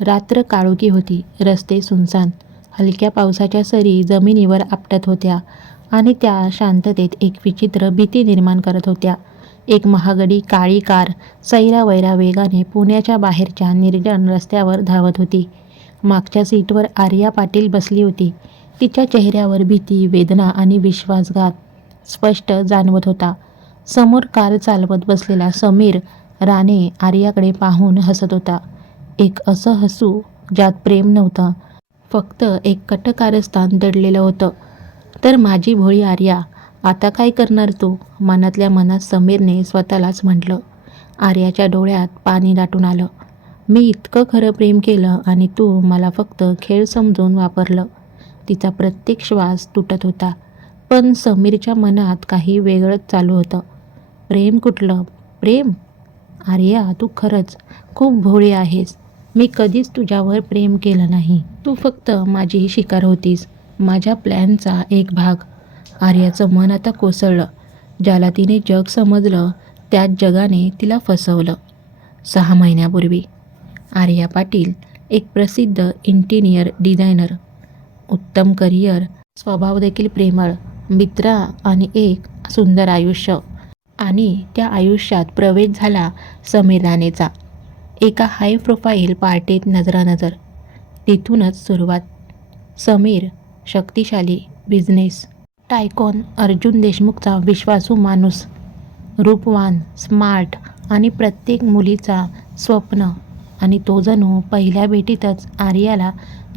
रात्र काळोखी होती. रस्ते सुनसान. हलक्या पावसाच्या सरी जमिनीवर आपटत होत्या आणि त्या शांततेत एक विचित्र भीती निर्माण करत होत्या. एक महागडी काळी कार सैरावैरा वेगाने पुण्याच्या बाहेरच्या निर्जन रस्त्यावर धावत होती. मागच्या सीटवर आर्या पाटील बसली होती. तिच्या चेहऱ्यावर भीती, वेदना आणि विश्वासघात स्पष्ट जाणवत होता. समोर कार चालवत बसलेला समीर राणे आर्याकडे पाहून हसत होता. एक असं हसू ज्यात प्रेम नव्हतं, फक्त एक कटकारस्थान दडलेलं होतं. तर माझी भोळी आर्या, आता काय करणार तू? मनातल्या मनात समीरने स्वतःलाच म्हटलं. आर्याच्या डोळ्यात पाणी दाटून आलं. मी इतकं खरं प्रेम केलं आणि तू मला फक्त खेळ समजून वापरलं. तिचा प्रत्येक श्वास तुटत होता. पण समीरच्या मनात काही वेगळंच चालू होतं. प्रेम कुठलं प्रेम? आर्या, तू खरंच खूप भोळी आहेस. मी कधीच तुझ्यावर प्रेम केलं नाही. तू फक्त माझी शिकार होतीस, माझ्या प्लॅनचा एक भाग. आर्याचं मन आता कोसळलं. ज्याला तिने जग समजलं त्याच जगाने तिला फसवलं. 6 महिन्यापूर्वी आर्या पाटील, एक प्रसिद्ध इंटिरियर डिझायनर, उत्तम करिअर, स्वभाव देखील प्रेमळ, मित्र आणि एक सुंदर आयुष्य. आणि त्या आयुष्यात प्रवेश झाला समीर राणेचा. एका हाय प्रोफाईल पार्टीत नजरानजर. तिथूनच सुरुवात. समीर शक्तिशाली बिझनेस टायकॉन, अर्जुन देशमुखचा विश्वासू माणूस, रूपवान, स्मार्ट आणि प्रत्येक मुलीचा स्वप्न. आणि तो जणू पहिल्या भेटीतच आर्याला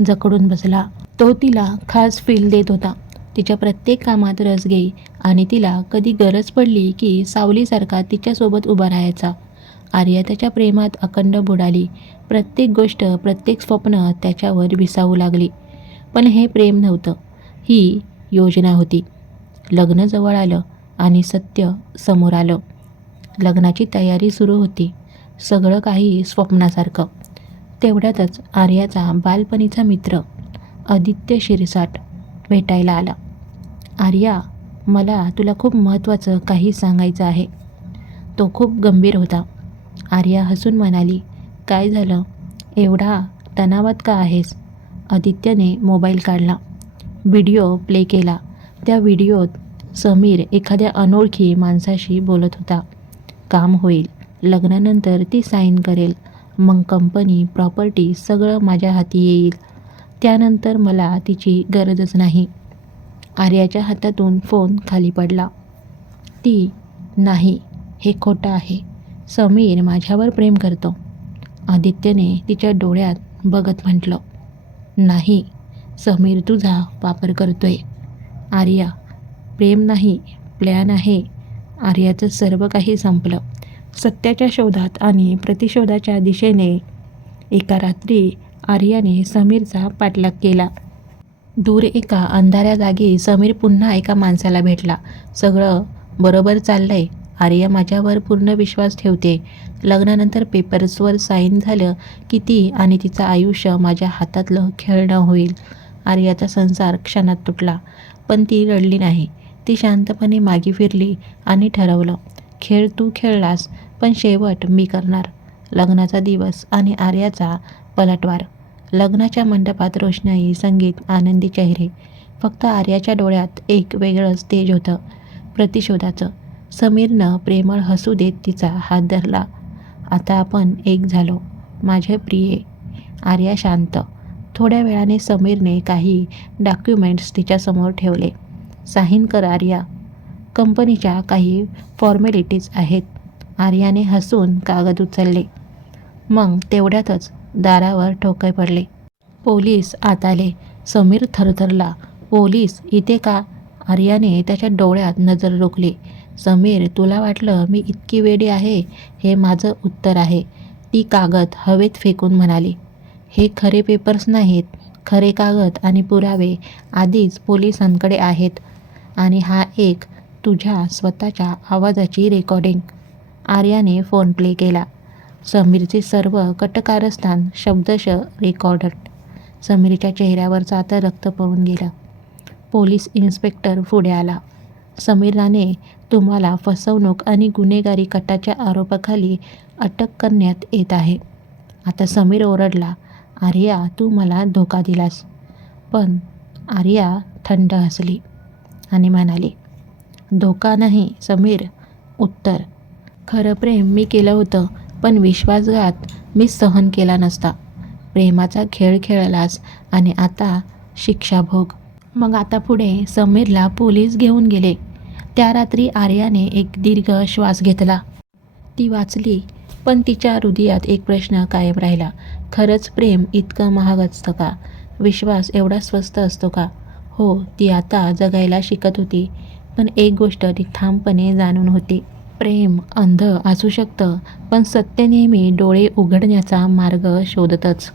जखडून बसला. तो तिला खास फील देत होता. तिच्या प्रत्येक कामात रस घेई आणि तिला कधी गरज पडली की सावलीसारखा तिच्यासोबत उभा राहायचा. आर्या त्याच्या प्रेमात अखंड बुडाली. प्रत्येक गोष्ट, प्रत्येक स्वप्न त्याच्यावर विसावू लागली. पण हे प्रेम नव्हतं, ही योजना होती. लग्न जवळ आलं आणि सत्य समोर आलं. लग्नाची तयारी सुरू होती. सगळं काही स्वप्नासारखं. तेवढ्यातच आर्याचा बालपणीचा मित्र आदित्य शिरसाट भेटायला आला. आर्या, मला तुला खूप महत्त्वाचं काही सांगायचं आहे. तो खूप गंभीर होता. आर्या हसून म्हणाली, काय झालं? एवढा तणावात का आहेस? आदित्यने मोबाईल काढला. व्हिडिओ प्ले केला. त्या व्हिडिओत समीर एखाद्या अनोळखी माणसाशी बोलत होता. काम होईल, लग्नानंतर ती साईन करेल, मग कंपनी, प्रॉपर्टी सगळं माझ्या हाती येईल. त्यानंतर मला तिची गरजच नाही. आर्याच्या हातातून फोन खाली पडला. ती नाही, हे खोटं आहे. समीर माझ्यावर प्रेम करतो. आदित्यने तिच्या डोळ्यात बघत म्हटलं. नाही, समीर तुझा वापर करतोय. आर्या, प्रेम नाही, प्लॅन आहे. आर्याचं सर्व काही संपलं. सत्याच्या शोधात आणि प्रतिशोधाच्या दिशेने एका रात्री आर्याने समीरचा पाठलाग केला. दूर एका अंधाऱ्या जागी समीर पुन्हा एका माणसाला भेटला. सगळं बरोबर चाललंय. आर्या माझ्यावर पूर्ण विश्वास ठेवते. लग्नानंतर पेपर्सवर साईन झालं की ती आणि तिचं आयुष्य माझ्या हातातलं खेळणं होईल. आर्याचा संसार क्षणात तुटला. पण ती रडली नाही. ती शांतपणे मागे फिरली आणि ठरवलं, खेळ तू खेळलास, पण शेवट मी करणार. लग्नाचा दिवस आणि आर्याचा पलटवार. लग्नाच्या मंडपात रोषणाई, संगीत, आनंदी चेहरे. फक्त आर्याच्या डोळ्यात एक वेगळंच तेज होतं, प्रतिशोधाचं. समीरनं प्रेमळ हसू देत तिचा हात धरला. आता आपण एक झालो, माझे प्रिये. आर्या शांत. थोड्या वेळाने समीरने काही डॉक्युमेंट्स तिच्यासमोर ठेवले. साईन कर आर्या, कंपनीच्या काही फॉर्मॅलिटीज आहेत. आर्याने हसून कागद उचलले. मग तेवढ्यातच दारावर ठोके पडले. पोलीस आत आले. समीर थरथरला. पोलीस इथे का? आर्याने त्याच्या डोळ्यात नजर रोखली. समीर, तुला वाटलं मी इतकी वेडी आहे? हे माझं उत्तर आहे. ती कागद हवेत फेकून म्हणाली. हे खरे पेपर्स नाहीत. खरे कागद आणि पुरावे आधीच पोलिसांकडे आहेत. आणि हा एक तुझ्या स्वतःच्या आवाजाची रेकॉर्डिंग. आर्याने फोन प्ले केला. समीरचे सर्व कटकारस्थान शब्दशः रेकॉर्डड. समीरच्या चेहऱ्यावरचं आता रक्त पळून गेलं. पोलीस इन्स्पेक्टर पुढे आला. समीर राणे, तुम्हाला फसवणूक आणि गुन्हेगारी कटाच्या आरोपाखाली अटक करण्यात येत आहे. आता समीर ओरडला. आर्या, तू मला धोका दिलास. पण आर्या थंड हसली आणि म्हणाली, धोका नाही समीर, उत्तर. खरं प्रेम मी केलं होतं, पण विश्वासघात मी सहन केला नसता. प्रेमाचा खेळ खेळलास आणि आता शिक्षा भोग. मग आता पुढे समीरला पोलीस घेऊन गेले. त्या रात्री आर्याने एक दीर्घ श्वास घेतला. ती वाचली, पण तिच्या हृदयात एक प्रश्न कायम राहिला. खरंच प्रेम इतकं महाग असतं का? विश्वास एवढा स्वस्त असतो का? हो, ती आता जगायला शिकत होती. पण एक गोष्ट ती ठामपणे जाणून होती. प्रेम अंध असू शकतं, पण सत्य नेहमी डोळे उघडण्याचा मार्ग शोधतच.